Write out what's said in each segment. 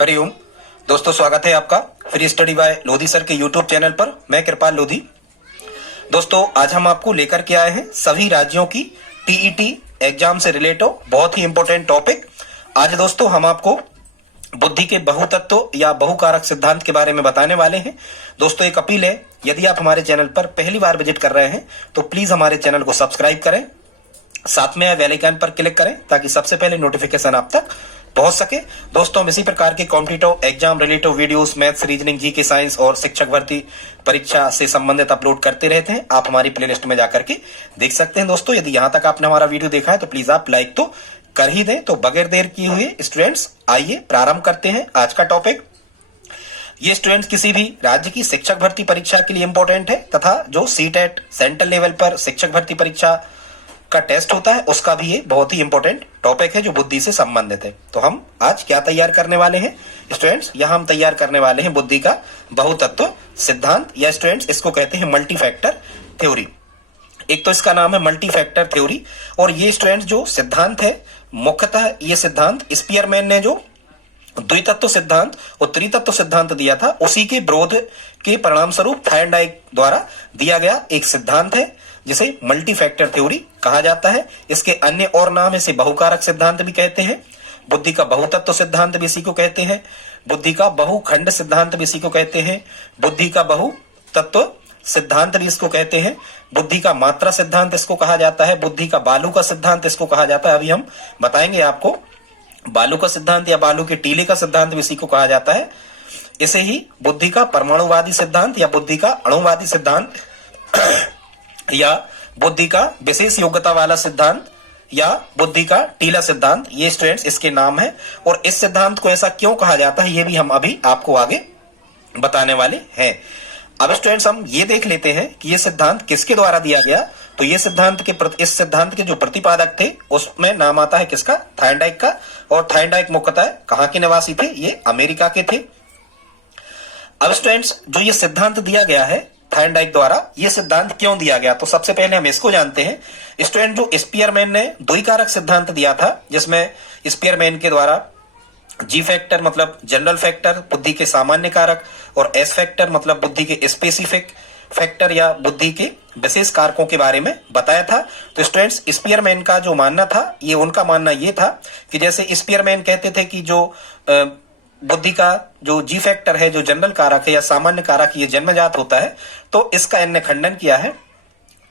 हरिओम दोस्तों, स्वागत है आपका free study bye Lodhi sir के यूट्यूब चैनल पर। मैं कृपाल लोधी। दोस्तों, आज हम आपको लेकर के आए हैं सभी राज्यों की टीईटी एग्जाम से रिलेटेड बहुत ही इंपॉर्टेंट टॉपिक। आज दोस्तों हम आपको बुद्धि के बहुतत्व या बहुकारक सिद्धांत के बारे में बताने वाले हैं। दोस्तों, एक अपील है, यदि आप हमारे चैनल पर पहली बार विजिट कर रहे हैं तो प्लीज हमारे चैनल को सब्सक्राइब करें, साथ में बेल आइकन पर क्लिक करें ताकि सबसे पहले नोटिफिकेशन आप तक पहुंच सके। दोस्तों, हम इसी प्रकार के competitive exam related videos, maths, reasoning, GK, science और शिक्षक भर्ती परीक्षा से संबंधित अपलोड करते रहते हैं। आप हमारी प्लेलिस्ट में जाकर के देख सकते हैं। दोस्तों, यदि यहां तक आपने हमारा वीडियो देखा है तो प्लीज आप लाइक तो कर ही दें। तो बगैर देर किए हुए स्टूडेंट्स, आइए प्रारंभ करते हैं आज का टॉपिक। ये स्टूडेंट्स किसी भी राज्य की शिक्षक भर्ती परीक्षा के लिए इंपॉर्टेंट है तथा जो सीटेट सेंट्रल लेवल पर शिक्षक भर्ती परीक्षा का टेस्ट होता है उसका भी ये बहुत ही इंपॉर्टेंट टॉपिक है जो बुद्धि से संबंधित है। तो हम आज क्या तैयार करने वाले हैं स्टूडेंट्स? यहाँ हम तैयार करने वाले हैं बुद्धि का बहुतत्व सिद्धांत, या स्टूडेंट्स इसको कहते हैं मल्टी फैक्टर थ्योरी। एक तो इसका नाम है मल्टी फैक्टर थ्योरी, और ये स्टूडेंट्स जो सिद्धांत है, मुख्यतः ये सिद्धांत स्पीयरमैन ने जो द्वितत्व सिद्धांत और त्रितत्व सिद्धांत दिया था उसी के विरोध के परिणाम स्वरूप थायरनडाइक द्वारा दिया गया एक सिद्धांत है जिसे मल्टी फैक्टर थ्योरी कहा जाता है। इसके अन्य और नाम इसे बहुकारक सिद्धांत भी कहते हैं, बुद्धि का बहुतत्व सिद्धांत भी इसी को कहते हैं, बुद्धि का बहुखंड सिद्धांत भी इसी को कहते हैं, बुद्धि का बहुतत्व सिद्धांत भी इसको कहते हैं, बुद्धि का मात्रा सिद्धांत इसको कहा जाता है, बुद्धि का बालू का सिद्धांत इसको कहा जाता है। अभी हम बताएंगे आपको बालू का सिद्धांत या बालू के टीले का सिद्धांत भी इसी को कहा जाता है। इसे ही बुद्धि का परमाणुवादी सिद्धांत या बुद्धि का अणुवादी सिद्धांत या बुद्धि का विशेष योग्यता वाला सिद्धांत या बुद्धि का टीला सिद्धांत, ये स्टूडेंट्स इसके नाम है। और इस सिद्धांत को ऐसा क्यों कहा जाता है ये भी हम अभी आपको आगे बताने वाले हैं। अब स्टूडेंट्स हम ये देख लेते हैं कि ये सिद्धांत किसके द्वारा दिया गया। तो ये सिद्धांत के इस सिद्धांत के जो प्रतिपादक थे उसमें नाम आता है किसका? थायरनडाइक का। और थायरनडाइक मुख्यतः कहां के निवासी थे? ये अमेरिका के थे। अब स्टूडेंट्स जो ये सिद्धांत दिया गया है थायरनडाइक द्वारा, ये सिद्धांत क्यों दिया गया? तो सबसे पहले हम इसको जानते हैं। स्टूडेंट जो स्पीयरमैन ने द्विकारक सिद्धांत दिया था जिसमें स्पीयरमैन के द्वारा जी फैक्टर मतलब जनरल फैक्टर बुद्धि के सामान्य कारक और एस फैक्टर मतलब बुद्धि के स्पेसिफिक फैक्टर या बुद्धि के विशेष कारकों के बारे में बताया था। तो स्टूडेंट्स स्पीयरमैन का जो मानना था, ये उनका मानना ये था कि जैसे स्पीयरमैन कहते थे कि जो बुद्धि का जो जी फैक्टर है, जो जनरल कारक है या सामान्य कारक, ये जन्मजात होता है। तो इसका इनने खंडन किया है।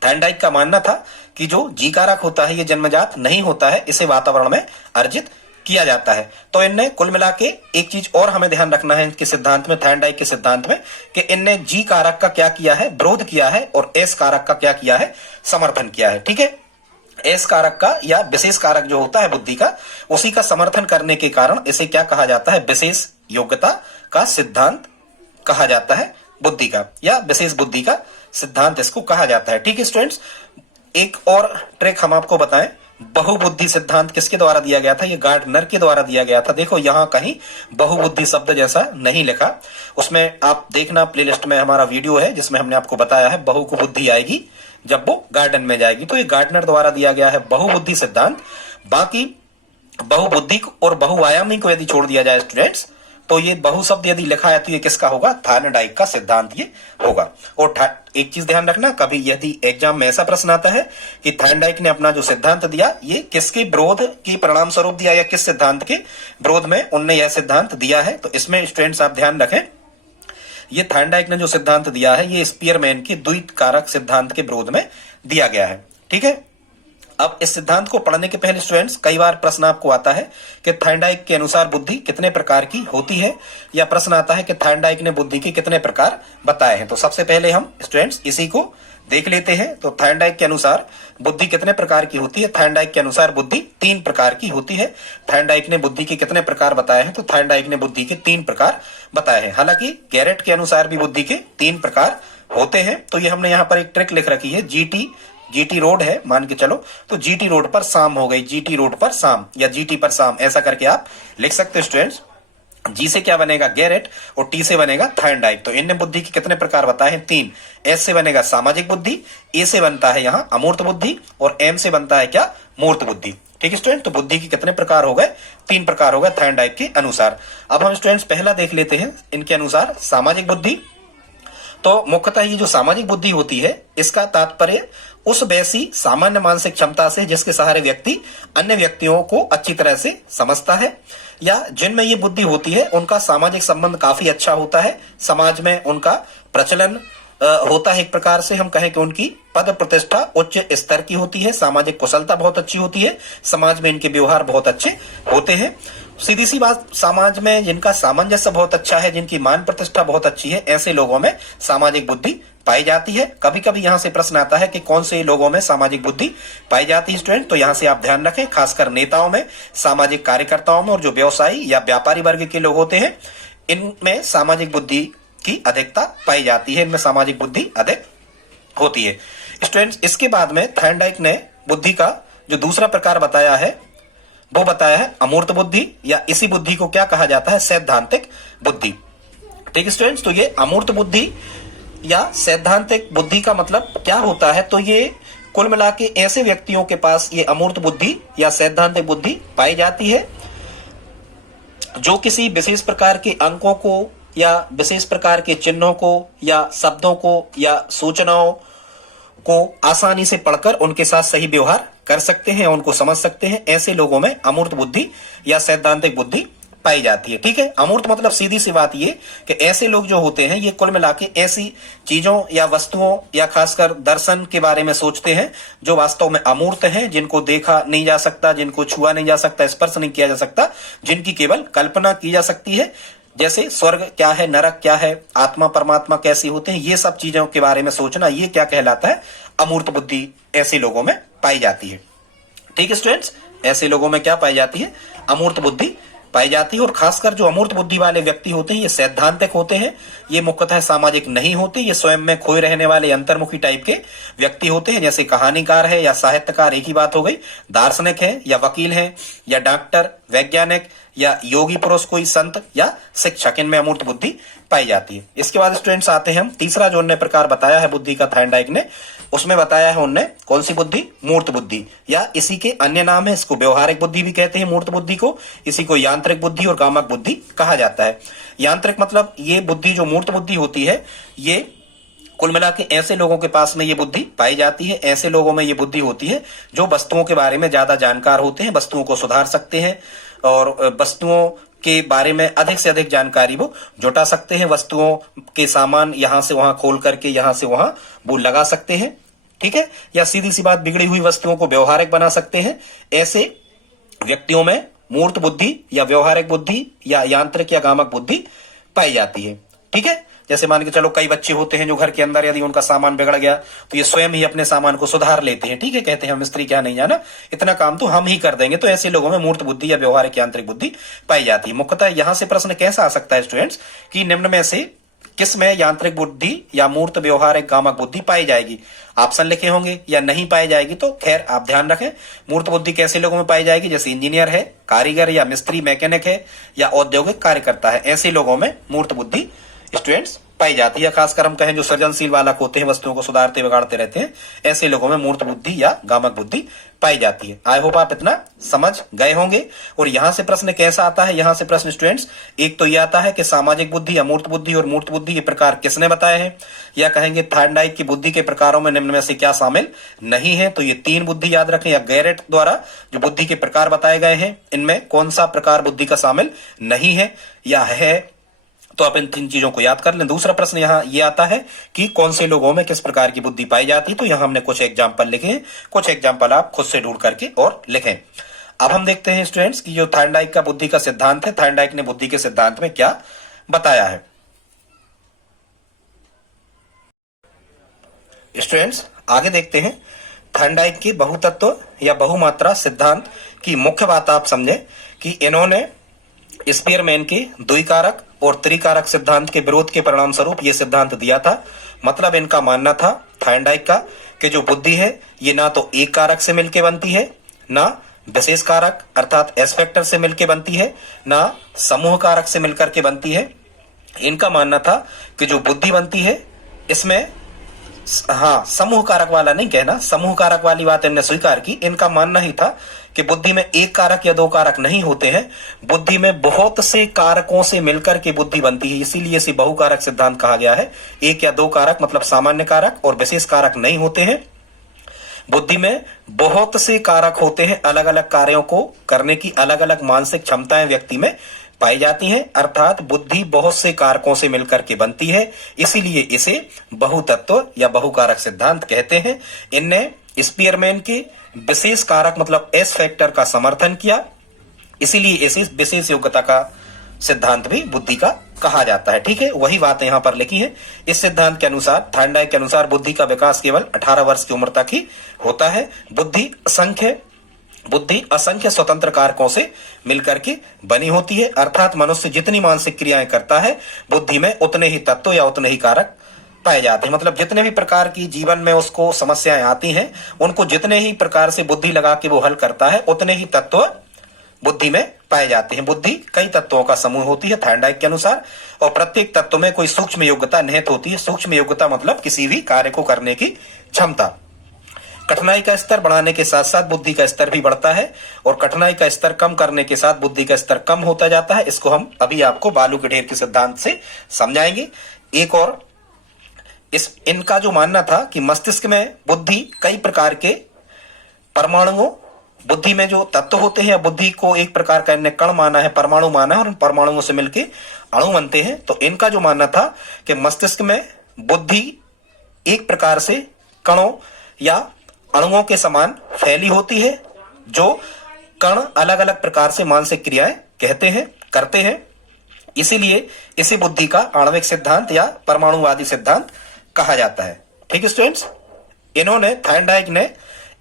थायरनडाइक का मानना था कि जो जी कारक होता है ये जन्मजात नहीं होता है, इसे वातावरण में अर्जित किया जाता है। तो इनने कुल मिला के एक चीज और हमें ध्यान रखना है इनके सिद्धांत में, थायरनडाइक के सिद्धांत में, कि इनने जी कारक का क्या किया है? विरोध किया है, और एस कारक का क्या किया है? समर्थन किया है। ठीक है, एस कारक का या विशेष कारक जो होता है बुद्धि का, उसी का समर्थन करने के कारण इसे क्या कहा जाता है? विशेष योग्यता का सिद्धांत कहा जाता है बुद्धि का, या विशेष बुद्धि का सिद्धांत इसको कहा जाता है। ठीक है स्टूडेंट्स, एक और ट्रिक हम आपको बताएं। बहुबुद्धि सिद्धांत किसके द्वारा दिया गया था? ये गार्डनर के द्वारा दिया गया था। देखो यहां कहीं बहुबुद्धि शब्द जैसा नहीं लिखा, उसमें आप देखना प्लेलिस्ट में हमारा वीडियो है जिसमें हमने आपको बताया है बहु को बुद्धि आएगी जब वो गार्डन में जाएगी। तो ये गार्डनर द्वारा दिया गया है बहुबुद्धि सिद्धांत। बाकी बहुबुद्धि और बहुआयामी को यदि छोड़ दिया जाए स्टूडेंट्स, तो ये बहु शब्द यदि लिखा है तो ये किसका होगा? थायरनडाइक का सिद्धांत ये होगा। और एक चीज ध्यान रखना, कभी यदि एग्जाम में ऐसा प्रश्न आता है कि थायरनडाइक ने अपना जो सिद्धांत दिया ये किसके विरोध के परिणाम स्वरूप दिया या किस सिद्धांत के विरोध में उनने यह सिद्धांत दिया है, तो इसमें स्टूडेंट्स आप ध्यान रखें, ये थायरनडाइक ने जो सिद्धांत दिया है ये स्पीयरमैन के द्विकारक सिद्धांत के विरोध में दिया गया है। ठीक है, अब इस सिद्धांत को पढ़ने के पहले स्टूडेंट्स कई बार प्रश्न आपको आता है कि थायरनडाइक के अनुसार बुद्धि कितने प्रकार की होती है, या प्रश्न आता है कि थायरनडाइक ने बुद्धि के कितने प्रकार बताए हैं। तो सबसे पहले हम स्टूडेंट्स इसी को देख लेते हैं। तो थायरनडाइक के अनुसार बुद्धि कितने प्रकार की होती है? थायरनडाइक के अनुसार बुद्धि 3 प्रकार की होती है। थायरनडाइक ने बुद्धि के कितने प्रकार बताए हैं? तो थायरनडाइक ने बुद्धि के 3 प्रकार बताए हैं। हालांकि गैरेट के अनुसार भी बुद्धि के 3 प्रकार होते हैं। तो ये हमने यहाँ पर एक ट्रिक लिख रखी है, जीटी रोड है मान के चलो, तो जीटी रोड पर शाम हो गई, जीटी रोड पर शाम या जीटी पर शाम, ऐसा करके आप लिख सकते हो स्टूडेंट्स। जी से क्या बनेगा? गैरेट, और टी से बनेगा थायरनडाइक। तो इनने बुद्धि के कितने प्रकार बताए हैं? 3। एस से बनेगा सामाजिक बुद्धि, ए से बनता है यहाँ अमूर्त बुद्धि, और एम से बनता है क्या? मूर्त बुद्धि। ठीक है स्टूडेंट, तो बुद्धि के कितने प्रकार हो गए? 3 प्रकार हो गए थायरडाइक के अनुसार। अब हम स्टूडेंट्स पहला देख लेते हैं इनके अनुसार सामाजिक बुद्धि। तो मुख्यतः ये जो सामाजिक बुद्धि होती है इसका तात्पर्य उस वैसी सामान्य मानसिक क्षमता से जिसके सहारे व्यक्ति अन्य व्यक्तियों को अच्छी तरह से समझता है, या जिनमें ये बुद्धि होती है उनका सामाजिक संबंध काफी अच्छा होता है, समाज में उनका प्रचलन होता है, एक प्रकार से हम कहें कि उनकी पद प्रतिष्ठा उच्च स्तर की होती है, सामाजिक कुशलता बहुत अच्छी होती है, समाज में इनके व्यवहार बहुत अच्छे होते हैं। सीधी सी बात, समाज में जिनका सामंजस्य बहुत अच्छा है, जिनकी मान प्रतिष्ठा बहुत अच्छी है, ऐसे लोगों में सामाजिक बुद्धि पाई जाती है। कभी कभी यहां से प्रश्न आता है कि कौन से लोगों में सामाजिक बुद्धि पाई जाती है स्टूडेंट, तो यहां से आप ध्यान रखें, खासकर नेताओं में, सामाजिक कार्यकर्ताओं में, और जो व्यवसायी या व्यापारी वर्ग के लोग होते हैं इनमें सामाजिक बुद्धि की अधिकता पाई जाती है, इनमें सामाजिक बुद्धि अधिक होती है स्टूडेंट्स। इसके बाद में थायरडाइक ने बुद्धि का जो दूसरा प्रकार बताया है वो बताया है अमूर्त बुद्धि, या इसी बुद्धि को क्या कहा जाता है? सैद्धांतिक बुद्धि। ठीक है स्टूडेंट्स, तो ये अमूर्त बुद्धि या सैद्धांतिक बुद्धि का मतलब क्या होता है? तो ये कुल मिला के ऐसे व्यक्तियों के पास ये अमूर्त बुद्धि या सैद्धांतिक बुद्धि पाई जाती है जो किसी विशेष प्रकार के अंकों को या विशेष प्रकार के चिन्हों को या शब्दों को या सूचनाओं को आसानी से पढ़कर उनके साथ सही व्यवहार कर सकते हैं, उनको समझ सकते हैं। ऐसे लोगों में अमूर्त बुद्धि या सैद्धांतिक बुद्धि पाई जाती है। ठीक है, अमूर्त मतलब सीधी सी बात ये कि ऐसे लोग जो होते हैं ये कुल मिला के ऐसी चीजों या वस्तुओं या खासकर दर्शन के बारे में सोचते हैं जो वास्तव में अमूर्त हैं, जिनको देखा नहीं जा सकता, जिनको छुआ नहीं जा सकता, स्पर्श नहीं किया जा सकता, जिनकी केवल कल्पना की जा सकती है। जैसे स्वर्ग क्या है, नरक क्या है, आत्मा परमात्मा कैसी होते हैं, ये सब चीजों के बारे में सोचना, ये क्या कहलाता है? अमूर्त बुद्धि ऐसे लोगों में पाई जाती है। ठीक है स्टूडेंट्स, ऐसे लोगों में क्या पाई जाती है? अमूर्त बुद्धि पाई जाती है। और खासकर जो अमूर्त बुद्धि वाले व्यक्ति होते हैं ये सैद्धांतिक होते हैं, ये मुख्यतः सामाजिक नहीं होते, ये स्वयं में खोए रहने वाले अंतर्मुखी टाइप के व्यक्ति होते हैं। जैसे कहानीकार है या साहित्यकार, एक ही बात हो गई, दार्शनिक है या वकील है या डॉक्टर, वैज्ञानिक या योगी पुरुष, कोई संत या शिक्षक, इनमें अमूर्त बुद्धि पाई जाती है। इसके बाद स्टूडेंट्स आते हैं हम तीसरा जो उन्होंने प्रकार बताया है बुद्धि का थायरडाइक ने, उसमें बताया है उनने कौन सी बुद्धि? मूर्त बुद्धि, या इसी के अन्य नाम है, इसको व्यवहारिक बुद्धि भी कहते हैं मूर्त बुद्धि को, इसी को यांत्रिक बुद्धि और गामक बुद्धि कहा जाता है। यांत्रिक मतलब ये बुद्धि जो मूर्त बुद्धि होती है ये कुल मिला के ऐसे लोगों के पास में ये बुद्धि पाई जाती है, ऐसे लोगों में ये बुद्धि होती है जो वस्तुओं के बारे में ज्यादा जानकार होते हैं, वस्तुओं को सुधार सकते हैं और वस्तुओं के बारे में अधिक से अधिक जानकारी वो जुटा सकते हैं, वस्तुओं के सामान यहां से वहां खोल करके यहां से वहां वो लगा सकते हैं। ठीक है, या सीधी सी बात, बिगड़ी हुई वस्तुओं को व्यवहारिक बना सकते हैं। ऐसे व्यक्तियों में मूर्त बुद्धि या व्यवहारिक बुद्धि या यांत्रिक या गामक बुद्धि पाई जाती है। ठीक है, जैसे मान के चलो कई बच्चे होते हैं जो घर के अंदर यदि उनका सामान बिगड़ गया तो ये स्वयं ही अपने सामान को सुधार लेते हैं। ठीक है, कहते हैं हम मिस्त्री क्या नहीं जाना, इतना काम तो हम ही कर देंगे। तो ऐसे लोगों में मूर्त बुद्धि या व्यवहारिक यांत्रिक बुद्धि पाई जाती है। मुख्यतः यहां से प्रश्न कैसा आ सकता है स्टूडेंट्स कि निम्न में से किस में यांत्रिक बुद्धि या मूर्त व्यवहारिक गामक बुद्धि पाई जाएगी? ऑप्शन लिखे होंगे या नहीं पाई जाएगी, तो खैर आप ध्यान रखें। मूर्त बुद्धि कैसे लोगों में पाई जाएगी? जैसे इंजीनियर है, कारीगर या मिस्त्री, मैकेनिक है या औद्योगिक कार्यकर्ता है, ऐसे लोगों में मूर्त बुद्धि स्टूडेंट्स पाई जाती है। खासकर हम कहें जो सृजनशील वाला होते हैं, वस्तुओं को सुधारते बिगाड़ते रहते हैं, ऐसे लोगों में मूर्त बुद्धि या गामक बुद्धि पाई जाती है। आई होप आप इतना समझ गए होंगे। और यहां से प्रश्न कैसा आता है? यहां से प्रश्न स्टूडेंट्स एक तो यह आता है कि सामाजिक बुद्धि, अमूर्त बुद्धि और मूर्त बुद्धि के प्रकार किसने बताए हैं, या कहेंगे थायरडाइक की बुद्धि के प्रकारों में निम्न में से क्या शामिल नहीं है? तो ये 3 बुद्धि याद रखें, या गैरेट द्वारा जो बुद्धि के प्रकार बताए गए हैं इनमें कौन सा प्रकार बुद्धि का शामिल नहीं है या है, तो आप इन 3 चीजों को याद कर लें। दूसरा प्रश्न यहाँ ये आता है कि कौन से लोगों में किस प्रकार की बुद्धि पाई जाती है, तो यहाँ हमने कुछ एग्जाम्पल लिखे हैं, कुछ एग्जाम्पल आप खुद से ढूंढ करके और लिखें। अब हम देखते हैं स्टूडेंट्स कि जो थायरडाइक का बुद्धि का सिद्धांत है, थायरडाइक ने बुद्धि के सिद्धांत में क्या बताया है। स्टूडेंट्स आगे देखते हैं थायरडाइक के बहुतत्व या बहुमात्रा सिद्धांत की मुख्य बात आप समझे कि इन्होंने स्पीयरमैन के द्विकारक और त्रिकारक सिद्धांत के विरोध के परिणाम स्वरूप यह सिद्धांत दिया था। मतलब इनका मानना था थायरडाइक का कि जो बुद्धि है ये ना तो एक कारक से मिलकर बनती है, ना विशेष कारक अर्थात एस फैक्टर से मिलकर बनती है, ना समूह कारक से मिलकर के बनती है। इनका मानना था कि जो बुद्धि बनती है इसमें हाँ समूह कारक वाला नहीं कहना, समूह कारक वाली बात इन्होंने स्वीकार की। इनका मानना ही था कि बुद्धि में एक कारक या दो कारक नहीं होते हैं, बुद्धि में बहुत से कारकों से मिलकर के बुद्धि बनती है, इसीलिए इसे बहुकारक सिद्धांत कहा गया है। एक या दो कारक मतलब सामान्य कारक और विशेष कारक नहीं होते हैं। बुद्धि में बहुत से कारक होते हैं, अलग अलग कार्यों को करने की अलग अलग मानसिक क्षमताएं व्यक्ति में पाई जाती हैं, अर्थात बुद्धि बहुत से कारकों से मिलकर के बनती है, इसीलिए इसे बहुतत्व या बहुकारक सिद्धांत कहते हैं। इनने स्पीयरमैन के विशेष कारक मतलब एस फैक्टर का समर्थन किया, इसीलिए इसे विशेष योग्यता का सिद्धांत भी बुद्धि का कहा जाता है। ठीक है, वही बातें यहां पर लिखी हैं। इस सिद्धांत के अनुसार, थार्नडाइक के अनुसार, बुद्धि का विकास केवल 18 वर्ष की उम्र तक ही होता है। बुद्धि असंख्य स्वतंत्र कारकों से मिलकर के बनी होती है, अर्थात मनुष्य जितनी मानसिक क्रियाएं करता है, बुद्धि में उतने ही तत्व या उतने ही कारक पाए जाते हैं। मतलब जितने भी प्रकार की जीवन में उसको समस्याएं आती हैं, उनको जितने ही प्रकार से बुद्धि लगा के वो हल करता है, उतने ही तत्व बुद्धि में पाए जाते हैं। बुद्धि कई तत्वों का समूह होती है थार्नडाइक के अनुसार, और प्रत्येक तत्व में कोई सूक्ष्म योग्यता निहित होती है। सूक्ष्म योग्यता मतलब किसी भी कार्य को करने की क्षमता। कठिनाई का स्तर बढ़ाने के साथ साथ बुद्धि का स्तर भी बढ़ता है, और कठिनाई का स्तर कम करने के साथ बुद्धि का स्तर कम होता जाता है। इसको हम अभी आपको बालू के ढेर के सिद्धांत से समझाएंगे। एक और इनका जो मानना था कि मस्तिष्क में बुद्धि कई प्रकार के परमाणुओं, बुद्धि में जो तत्व होते हैं, या बुद्धि को एक प्रकार का इनने कण माना है, परमाणु माना है, और इन परमाणुओं से मिलके अणु बनते हैं। तो इनका जो मानना था कि मस्तिष्क में बुद्धि एक प्रकार से कणों या अणुओं के समान फैली होती है, जो कण अलग अलग प्रकार से मानसिक क्रियाएं करते हैं, इसीलिए इसे बुद्धि का आणविक सिद्धांत या परमाणुवादी सिद्धांत कहा जाता है। ठीक है स्टूडेंट्स, इन्होंने थार्नडाइक ने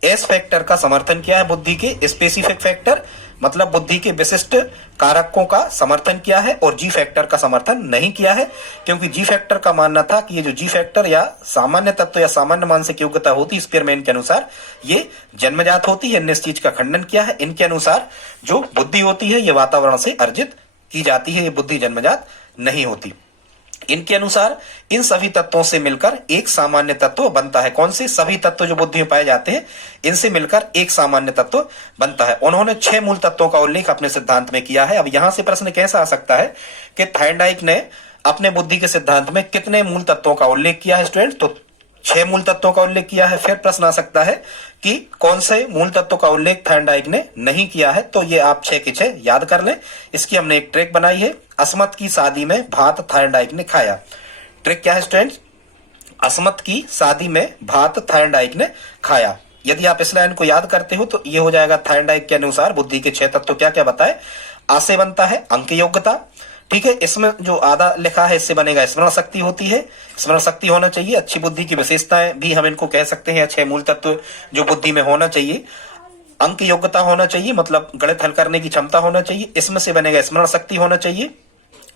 एस फैक्टर का समर्थन किया है, बुद्धि के स्पेसिफिक फैक्टर मतलब बुद्धि के विशिष्ट कारकों का समर्थन किया है, और जी फैक्टर का समर्थन नहीं किया है, क्योंकि जी फैक्टर का मानना था कि ये जो जी फैक्टर या सामान्य तत्व या सामान्य मानसिक योग्यता होती है, स्पीयरमैन के अनुसार ये जन्मजात होती है। इनने इस चीज का खंडन किया है। इनके अनुसार जो बुद्धि होती है ये वातावरण से अर्जित की जाती है, ये बुद्धि जन्मजात नहीं होती। इनके अनुसार इन सभी तत्वों से मिलकर एक सामान्य तत्व बनता है। कौन से? सभी तत्व जो बुद्धि में पाए जाते हैं, इनसे मिलकर एक सामान्य तत्व बनता है। उन्होंने 6 मूल तत्वों का उल्लेख अपने सिद्धांत में किया है। अब यहां से प्रश्न कैसा आ सकता है कि थार्नडाइक ने अपने बुद्धि के सिद्धांत में कितने मूल तत्वों का उल्लेख किया है स्टूडेंट? तो 6 मूल तत्वों का उल्लेख किया है। फिर प्रश्न आ सकता है कि कौन से मूल तत्वों का उल्लेख थार्नडाइक ने नहीं किया है? तो ये आप 6 के 6 याद कर लें। इसकी हमने एक ट्रिक बनाई है। अस्मत की शादी में भात थार्नडाइक ने खाया। ट्रिक क्या है स्टूडेंट्स? अस्मत की शादी में भात थार्नडाइक ने खाया। यदि आप इस लाइन को याद करते हो तो ये हो जाएगा थार्नडाइक के अनुसार बुद्धि के 6 तत्व क्या क्या बताए। आ से बनता है अंक योग्यता, ठीक है। इसमें जो आधा लिखा है इससे बनेगा स्मरण शक्ति होती है। स्मरण शक्ति होना चाहिए। अच्छी बुद्धि की विशेषताएं भी हम इनको कह सकते हैं। 6 मूल तत्व जो बुद्धि में होना चाहिए। अंक योग्यता होना चाहिए, मतलब गणित हल करने की क्षमता होना चाहिए। इसमें से बनेगा स्मरण शक्ति होना चाहिए,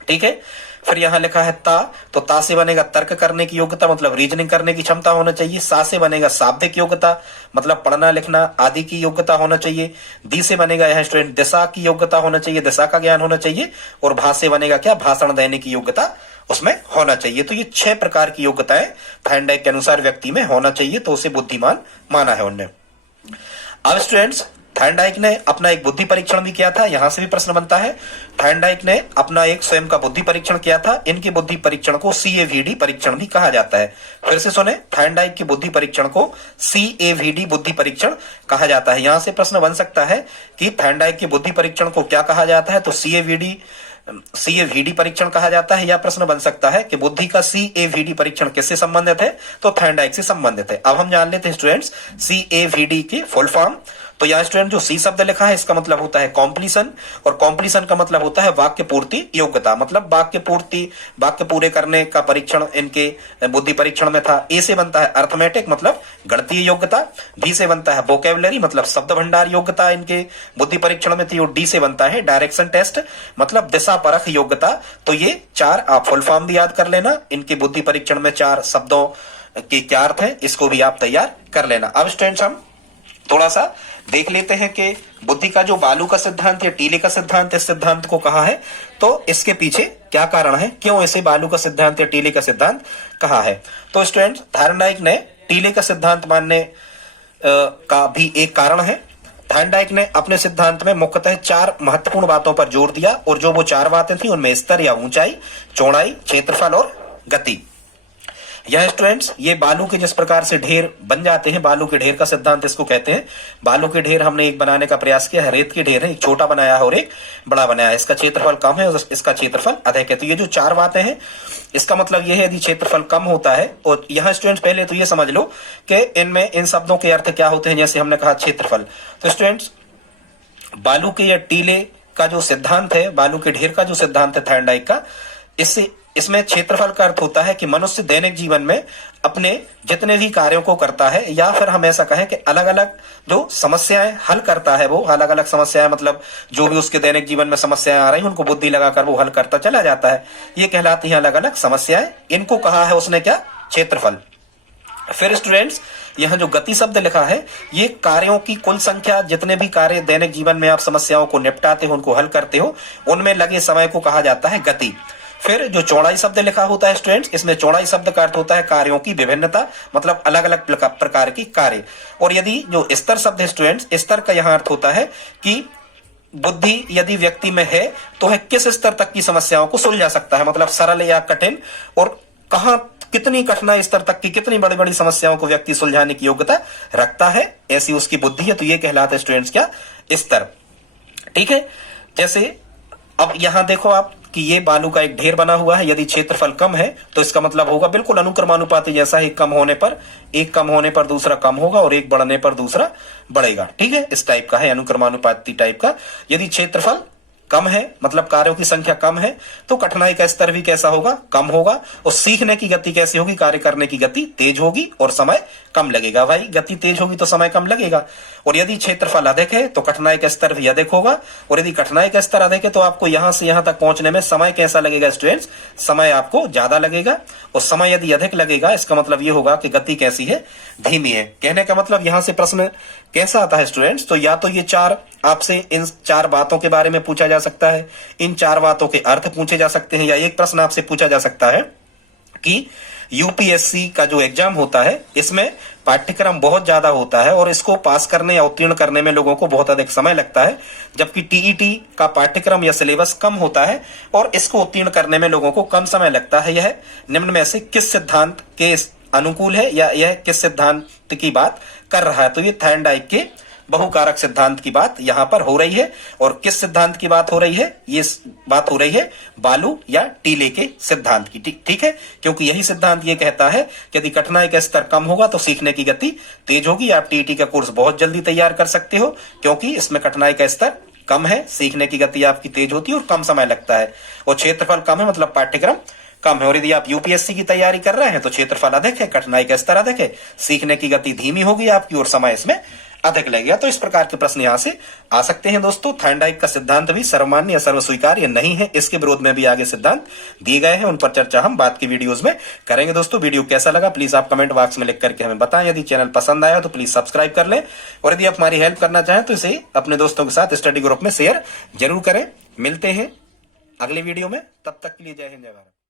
ठीक है। फिर यहां लिखा है ता, तो ता से बनेगा तर्क करने की योग्यता, मतलब रीजनिंग करने की क्षमता होना चाहिए। सा से बनेगा शाब्दिक योग्यता, मतलब पढ़ना लिखना आदि की योग्यता होना चाहिए। दी से बनेगा यह स्टूडेंट दिशा की योग्यता होना चाहिए, दिशा का ज्ञान होना चाहिए। और भा से बनेगा क्या? भाषण देने की योग्यता उसमें होना चाहिए। तो ये 6 प्रकार की योग्यताएं थार्नडाइक के अनुसार व्यक्ति में होना चाहिए, तो उसे बुद्धिमान माना है उन्होंने। अब स्टूडेंट्स, थार्नडाइक ने अपना एक बुद्धि परीक्षण भी किया था। यहां से भी प्रश्न बनता है। थार्नडाइक ने अपना एक स्वयं का बुद्धि परीक्षण किया था। इनके बुद्धि परीक्षण को CAVD परीक्षण भी कहा जाता है। फिर से सुने, थार्नडाइक के बुद्धि परीक्षण को CAVD बुद्धि परीक्षण कहा जाता है। यहां से प्रश्न बन सकता है कि थार्नडाइक के बुद्धि परीक्षण को क्या कहा जाता है? तो CAVD परीक्षण कहा जाता है। या प्रश्न बन सकता है कि बुद्धि का CAVD परीक्षण किससे संबंधित है? तो थार्नडाइक से संबंधित है। अब हम जान लेते हैं स्टूडेंट्स CAVD की फुल फॉर्म। तो यहाँ स्टूडेंट जो C शब्द लिखा है इसका मतलब होता है कॉम्प्लीशन, और कॉम्प्लीशन का मतलब होता है वाक्य पूर्ति योग्यता, मतलब वाक्य पूरे करने का परीक्षण इनके बुद्धि परीक्षण में था। A से बनता है अर्थमेटिक, मतलब गणितीय योग्यता। B से बनता है वोकेबुलरी, मतलब शब्द भंडार योग्यता इनके बुद्धि परीक्षण में थी। और D से बनता है डायरेक्शन टेस्ट, मतलब दिशा परख योग्यता। तो ये 4 आप फुल फॉर्म भी याद कर लेना। इनके बुद्धि परीक्षण में 4 शब्दों के क्या अर्थ है, इसको भी आप तैयार कर लेना। अब स्टूडेंट्स हम थोड़ा सा देख लेते हैं कि बुद्धि का जो बालू का सिद्धांत या टीले का सिद्धांत, इस सिद्धांत को कहा है, तो इसके पीछे क्या कारण है, क्यों इसे बालू का सिद्धांत या टीले का सिद्धांत कहा है। तो स्टूडेंट्स, थार्नडाइक ने टीले का सिद्धांत मानने का भी एक कारण है। थॉर्नडाइक ने अपने सिद्धांत में मुख्यतः 4 महत्वपूर्ण बातों पर जोर दिया और जो वो 4 बातें थी उनमें स्तर या ऊंचाई, चौड़ाई, क्षेत्रफल और गति। यह स्टूडेंट्स ये बालू के जिस प्रकार से ढेर बन जाते हैं, बालू के ढेर का सिद्धांत इसको कहते हैं। बालू के ढेर हमने एक बनाने का प्रयास किया है, रेत के ढेर है, एक छोटा बनाया है और एक बड़ा बनाया है। इसका क्षेत्रफल कम है और इसका क्षेत्रफल अधिक है। तो ये जो 4 बातें हैं इसका मतलब ये है यदि क्षेत्रफल कम होता है, और यहाँ स्टूडेंट्स पहले तो ये समझ लो कि इनमें इन शब्दों के अर्थ क्या होते हैं। जैसे हमने कहा क्षेत्रफल, तो स्टूडेंट्स बालू के या टीले का जो सिद्धांत है, बालू के ढेर का जो सिद्धांत है थॉर्नडाइक का, इसमें क्षेत्रफल का अर्थ होता है कि मनुष्य दैनिक जीवन में अपने जितने भी कार्यों को करता है, या फिर हम ऐसा कहें कि अलग अलग जो समस्याएं हल करता है, वो अलग अलग समस्याएं मतलब जो भी उसके दैनिक जीवन में समस्याएं आ रही हैं उनको बुद्धि लगाकर वो हल करता चला जाता है। ये कहलाती हैं अलग अलग समस्याएं। इनको कहा है उसने क्या? क्षेत्रफल। फिर स्टूडेंट्स यहाँ जो गति शब्द लिखा है, ये कार्यों की कुल संख्या, जितने भी कार्य दैनिक जीवन में आप समस्याओं को निपटाते हो, उनको हल करते हो, उनमें लगे समय को कहा जाता है गति। फिर जो चौड़ाई शब्द लिखा होता है स्टूडेंट्स, इसमें चौड़ाई शब्द का अर्थ होता है कार्यों की विभिन्नता, मतलब अलग अलग प्रकार की कार्य। और यदि जो स्तर शब्द है स्टूडेंट्स, स्तर का यहाँ अर्थ होता है कि बुद्धि यदि व्यक्ति में है तो है किस स्तर तक की समस्याओं को सुलझा सकता है, मतलब सरल या कठिन, और कहां कितनी कठिनाई स्तर तक की कितनी बड़ी बड़ी समस्याओं को व्यक्ति सुलझाने की योग्यता रखता है, ऐसी उसकी बुद्धि है। तो ये कहलाता है स्टूडेंट्स क्या? स्तर। ठीक है। जैसे अब यहां देखो आप कि ये बालू का एक ढेर बना हुआ है। यदि क्षेत्रफल कम है तो इसका मतलब होगा बिल्कुल अनुक्रमानुपाती जैसा ही, कम होने पर एक कम होने पर दूसरा कम होगा और एक बढ़ने पर दूसरा बढ़ेगा। ठीक है, इस टाइप का है, अनुक्रमानुपाती टाइप का। यदि क्षेत्रफल कम है मतलब कार्यों की संख्या कम है तो कठिनाई का स्तर भी कैसा होगा? कम होगा। और सीखने की गति कैसी होगी? कार्य करने की गति तेज होगी और समय कम लगेगा। भाई गति तेज होगी तो समय कम लगेगा। और यदि क्षेत्रफल अधिक है तो कठिनाई का स्तर भी अधिक होगा। और यदि कठिनाई का स्तर अधिक है तो आपको यहां से यहां तक पहुंचने में समय कैसा लगेगा स्टूडेंट्स? समय आपको ज्यादा लगेगा। और समय यदि अधिक लगेगा इसका मतलब यह होगा कि गति कैसी है? धीमी है। कहने का मतलब यहां से प्रश्न कैसा आता है स्टूडेंट्स? तो या तो ये 4 आपसे इन 4 बातों के बारे में पूछा जा सकता है, इन 4 बातों के अर्थ पूछे जा सकते हैं, या एक प्रश्न आपसे पूछा जा सकता है कि यूपीएससी का जो एग्जाम होता है इसमें पाठ्यक्रम बहुत ज्यादा होता है और इसको पास करने या उत्तीर्ण करने में लोगों को बहुत अधिक समय लगता है, जबकि टीईटी का पाठ्यक्रम या सिलेबस कम होता है और इसको उत्तीर्ण करने में लोगों को कम समय लगता है। यह निम्न में से किस सिद्धांत के अनुकूल है, या यह किस सिद्धांत की बात कर रहा है? तो ये थॉर्नडाइक के बहुकारक सिद्धांत की बात यहां पर हो रही है। और किस सिद्धांत की बात हो रही है? ये बात हो रही है बालू या टीले के सिद्धांत की। ठीक है, क्योंकि यही सिद्धांत ये कहता है कि यदि कठिनाई का स्तर कम होगा तो सीखने की गति तेज होगी। आप टीईटी का कोर्स बहुत जल्दी तैयार कर सकते हो क्योंकि इसमें कठिनाई का स्तर कम है, सीखने की गति आपकी तेज होती है और कम समय लगता है। और क्षेत्रफल कम है मतलब पाठ्यक्रम कम है। और यदि आप यूपीएससी की तैयारी कर रहे हैं तो क्षेत्रफल अधिक है, कठिनाई का स्तर अधिक है, सीखने की गति धीमी होगी आपकी और समय इसमें अधिक लगेगा। तो इस प्रकार के प्रश्न यहां से आ सकते हैं दोस्तों। थॉर्नडाइक का सिद्धांत भी सर्वमान्य या सर्वस्वीकार्य नहीं है, इसके विरोध में भी आगे सिद्धांत दिए गए हैं, उन पर चर्चा हम बाद की वीडियोस में करेंगे। दोस्तों वीडियो कैसा लगा प्लीज आप कमेंट बॉक्स में लिख करके हमें बताएं। यदि चैनल पसंद आया तो प्लीज सब्सक्राइब कर लें, और यदि आप हमारी हेल्प करना चाहें तो इसे अपने दोस्तों के साथ स्टडी ग्रुप में शेयर जरूर करें। मिलते हैं अगले वीडियो में, तब तक के लिए जय हिंद जय भारत।